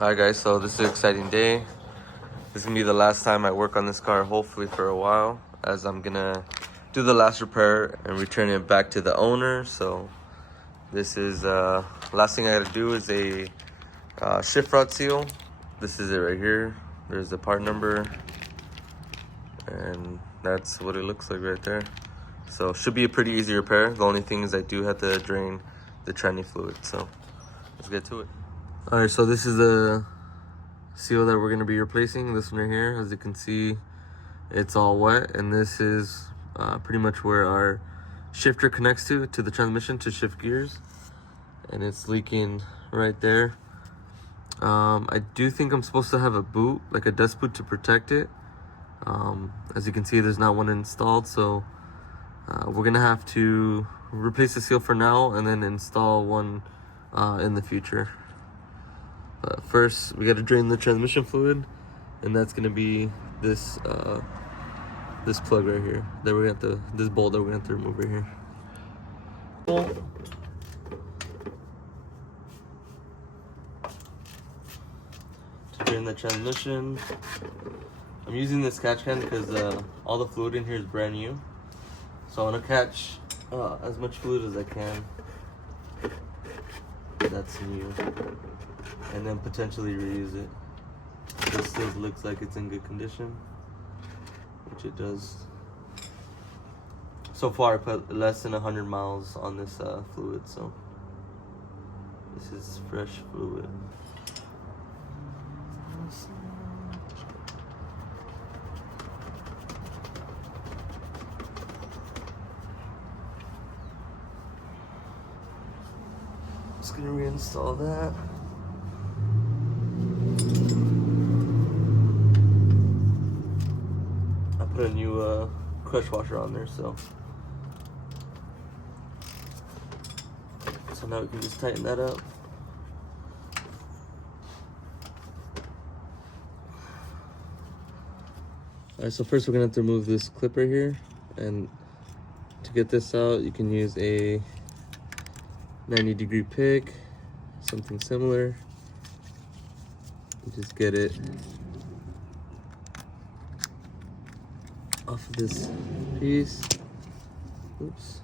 Alright guys, so this is an exciting day. This is gonna be the last time I work on this car, hopefully for a while, as I'm gonna do the last repair and return it back to the owner. So this is last thing I gotta do is a shift rod seal. This is it right here. There's the part number, and that's what it looks like right there. So should be a pretty easy repair. The only thing is I do have to drain the tranny fluid. So let's get to it. All right, so this is the seal that we're going to be replacing. This one right here, as you can see, it's all wet, and this is pretty much where our shifter connects to the transmission to shift gears, and it's leaking right there. I do think I'm supposed to have a boot, like a dust boot, to protect it. As you can see, there's not one installed, so we're gonna have to replace the seal for now and then install one in the future. But first, we gotta drain the transmission fluid, and that's gonna be this this plug right here. That we're gonna have to, this bolt that we're gonna have to remove right here. To drain the transmission, I'm using this catch can because all the fluid in here is brand new. So I want to catch as much fluid as I can that's new, and then potentially reuse it. This still looks like it's in good condition, which it does. So far I put less than 100 miles on this fluid, so this is fresh fluid. Just gonna reinstall that. I put a new crush washer on there, so now we can just tighten that up. Alright, so first we're gonna have to remove this clip right here, and to get this out you can use a 90-degree pick, something similar. You just get it off of this piece. Oops.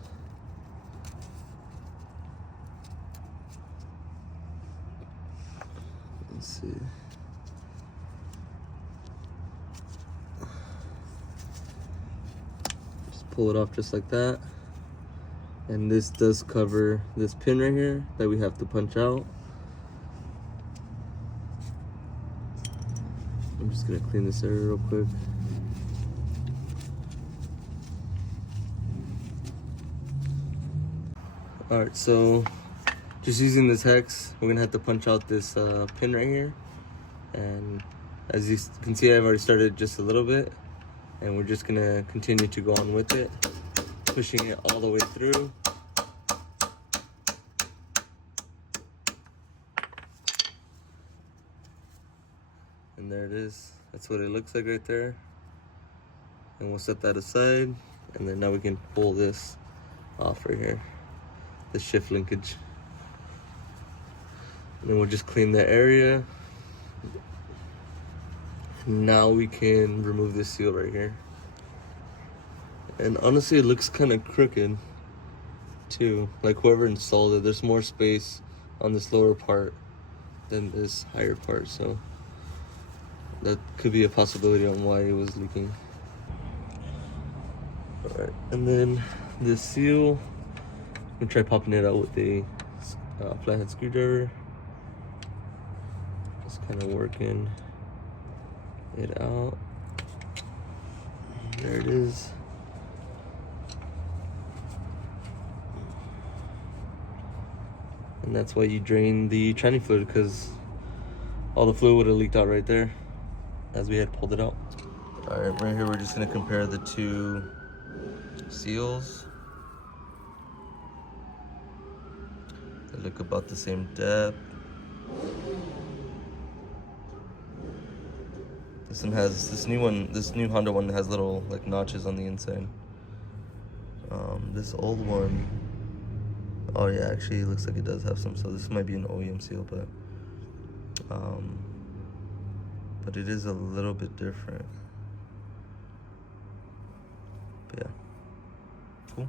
Let's see. Just pull it off just like that. And this does cover this pin right here that we have to punch out. I'm just gonna clean this area real quick. Alright, so just using this hex, we're gonna have to punch out this pin right here. And as you can see, I've already started just a little bit, and we're just gonna continue to go on with it, pushing it all the way through. And there it is. That's what it looks like right there. And we'll set that aside, and then now we can pull this off right here, the shift linkage. And then we'll just clean the area. Now we can remove this seal right here. And honestly, it looks kind of crooked too. Like whoever installed it, there's more space on this lower part than this higher part, so that could be a possibility on why it was leaking. Alright, and then this seal, I'm gonna try popping it out with a flathead screwdriver. Just kind of working it out. There it is. And that's why you drain the tranny fluid, because all the fluid would have leaked out right there as we had pulled it out. All right, right here we're just gonna compare the two seals. They look about the same depth. This one has, this new Honda one has little like notches on the inside. This old one, oh yeah, actually it looks like it does have some, so this might be an OEM seal, but But it is a little bit different. But yeah, cool.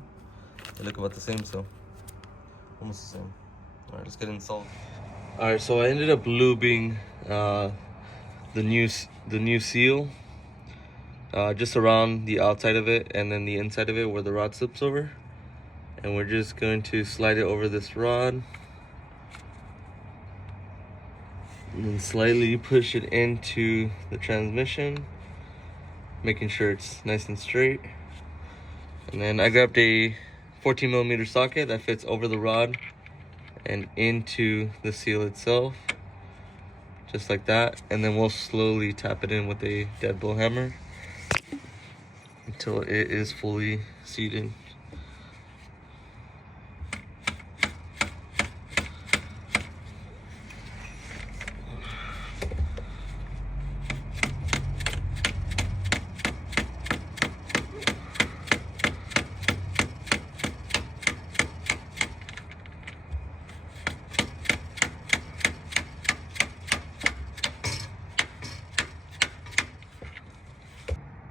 They look about the same, so almost the same. All right, let's get it installed. All right, so I ended up lubing the new seal just around the outside of it, and then the inside of it where the rod slips over. And we're just going to slide it over this rod and then slightly push it into the transmission, making sure it's nice and straight. And then I grabbed a 14mm socket that fits over the rod and into the seal itself, just like that. And then we'll slowly tap it in with a deadbolt hammer until it is fully seated.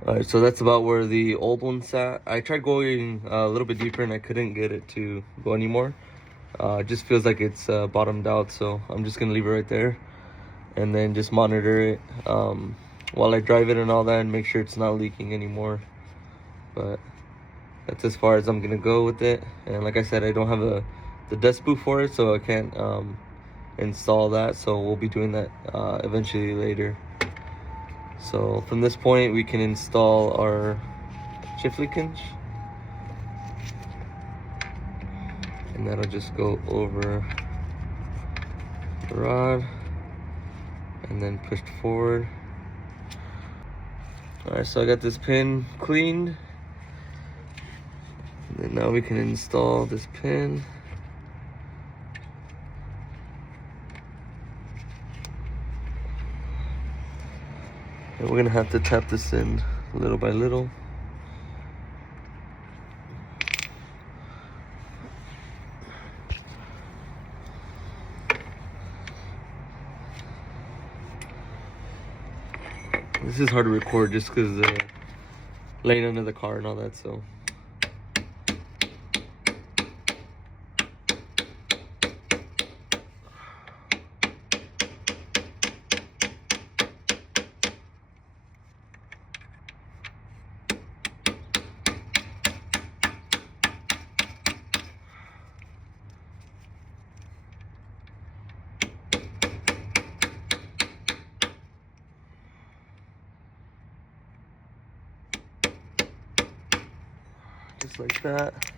Alright, so that's about where the old one sat. I tried going a little bit deeper and I couldn't get it to go anymore. It just feels like it's bottomed out, so I'm just gonna leave it right there and then just monitor it while I drive it and all that, and make sure it's not leaking anymore. But that's as far as I'm gonna go with it. And like I said, I don't have the desk boot for it, so I can't install that, so we'll be doing that eventually later. So from this point, we can install our shift linkage, and that'll just go over the rod and then pushed forward. All right, so I got this pin cleaned, and then now we can install this pin. And we're gonna have to tap this in little by little. This is hard to record just because laying under the car and all that, so. Just like that.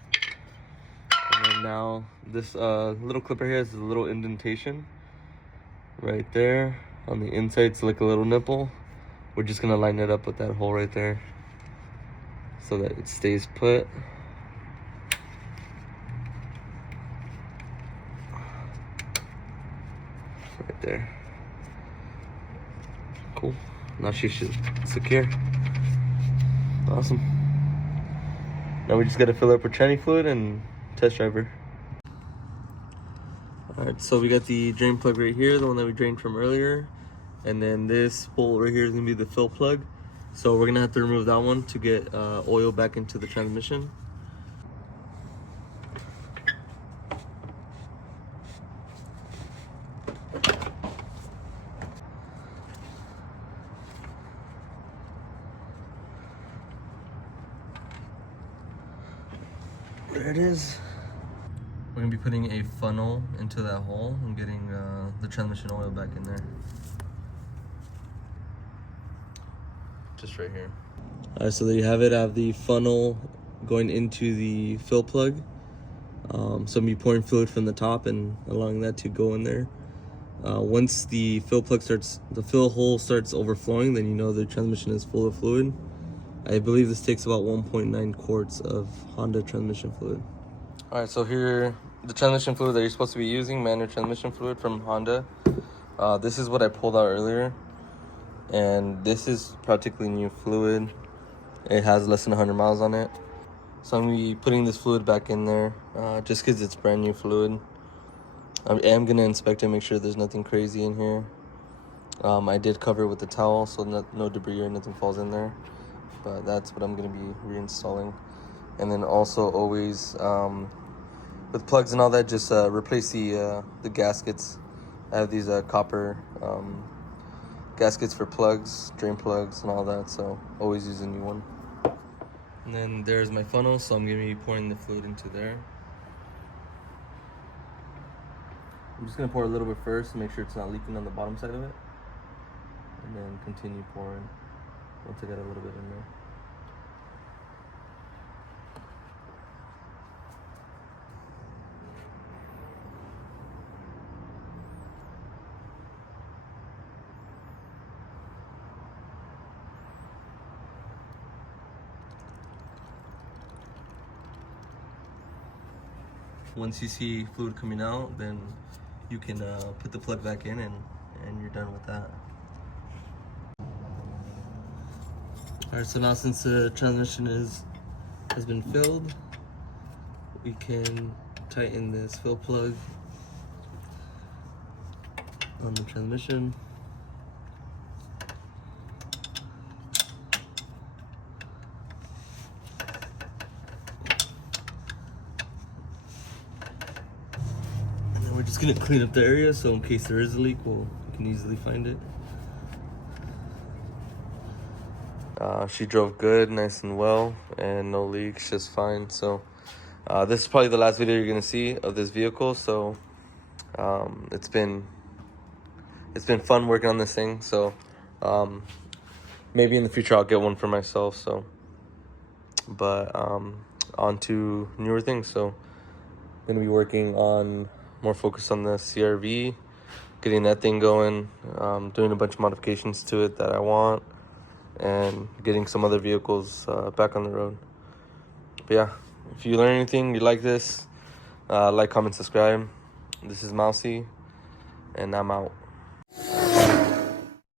And then now this little clipper here has a little indentation right there. On the inside, it's like a little nipple. We're just gonna line it up with that hole right there so that it stays put. Right there. Cool. Now she should secure. Awesome. Now we just gotta fill up our tranny fluid and test drive her. Alright, so we got the drain plug right here, the one that we drained from earlier. And then this bolt right here is gonna be the fill plug. So we're gonna have to remove that one to get oil back into the transmission. There it is. We're gonna be putting a funnel into that hole and getting the transmission oil back in there. Just right here. Alright, so there you have it. I have the funnel going into the fill plug. So I'm gonna be pouring fluid from the top and allowing that to go in there. Once the fill hole starts overflowing, then you know the transmission is full of fluid. I believe this takes about 1.9 quarts of Honda transmission fluid. All right, so here, the transmission fluid that you're supposed to be using, manual transmission fluid from Honda. This is what I pulled out earlier. And this is practically new fluid. It has less than 100 miles on it. So I'm gonna be putting this fluid back in there, just because it's brand new fluid. I am gonna inspect it, make sure there's nothing crazy in here. I did cover it with the towel so no debris or nothing falls in there, but that's what I'm going to be reinstalling. And then also always with plugs and all that, just replace the gaskets. I have these copper gaskets for plugs, drain plugs and all that, so always use a new one. And then there's my funnel, so I'm going to be pouring the fluid into there. I'm just going to pour a little bit first to make sure it's not leaking on the bottom side of it, and then continue pouring once I get a little bit in there. Once you see fluid coming out, then you can put the plug back in and you're done with that. Alright, so now since the transmission has been filled, we can tighten this fill plug on the transmission. We're just gonna clean up the area so in case there is a leak, we can easily find it. She drove good, nice and well, and no leaks, just fine. So this is probably the last video you're gonna see of this vehicle. So it's been fun working on this thing. So maybe in the future I'll get one for myself. So, but on to newer things. So I'm gonna be working on more focus on the CRV, getting that thing going, doing a bunch of modifications to it that I want, and getting some other vehicles back on the road. But yeah, if you learn anything, you like this, like, comment, subscribe. This is Mousy, and I'm out.